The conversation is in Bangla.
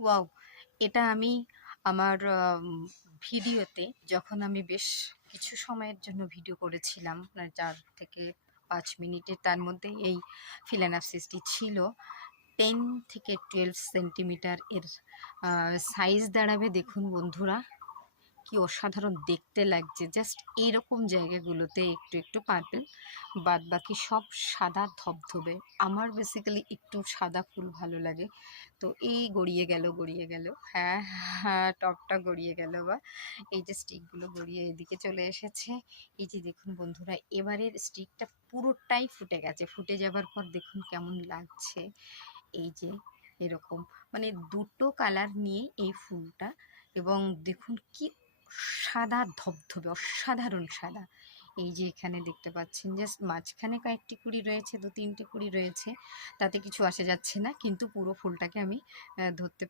ওয়াও! এটা আমি আমার ভিডিওতে যখন আমি বেশ কিছু সময়ের জন্য ভিডিও করেছিলাম, ৪ থেকে ৫ মিনিটের, তার মধ্যে এই ফিলানাপসিসটি ছিল। 10 থেকে 12 সেন্টিমিটার এর সাইজ দাঁড়াবে। দেখুন বন্ধুরা, কি অসাধারণ দেখতে লাগছে! জাস্ট এইরকম জায়গাগুলোতে একটু একটু পার্পল, বাদ বাকি সব সাদা ধবধবে। আমার বেসিক্যালি একটু সাদা ফুল ভালো লাগে। তো এই গড়িয়ে গেল, গড়িয়ে গেল। হ্যাঁ, হ্যাঁ, টবটা গড়িয়ে গেল, বা এই যে স্টিকগুলো গড়িয়ে এদিকে চলে এসেছে। এই যে দেখুন বন্ধুরা, এবারের স্টিকটা পুরোটাই ফুটে গেছে। ফুটে যাবার পর দেখুন কেমন লাগছে। এই যে এরকম, মানে দুটো কালার নিয়ে এই ফুলটা। এবং দেখুন কি সাদা ধবধবে, অসাধারণ সাদা। এই যে এখানে দেখতে পাচ্ছেন, জাস্ট মাঝখানে কয়েকটি কুড়ি রয়েছে, 2-3টি কুড়ি রয়েছে, তাতে কিছু আসে যাচ্ছে না, কিন্তু পুরো ফুলটাকে আমি ধরতে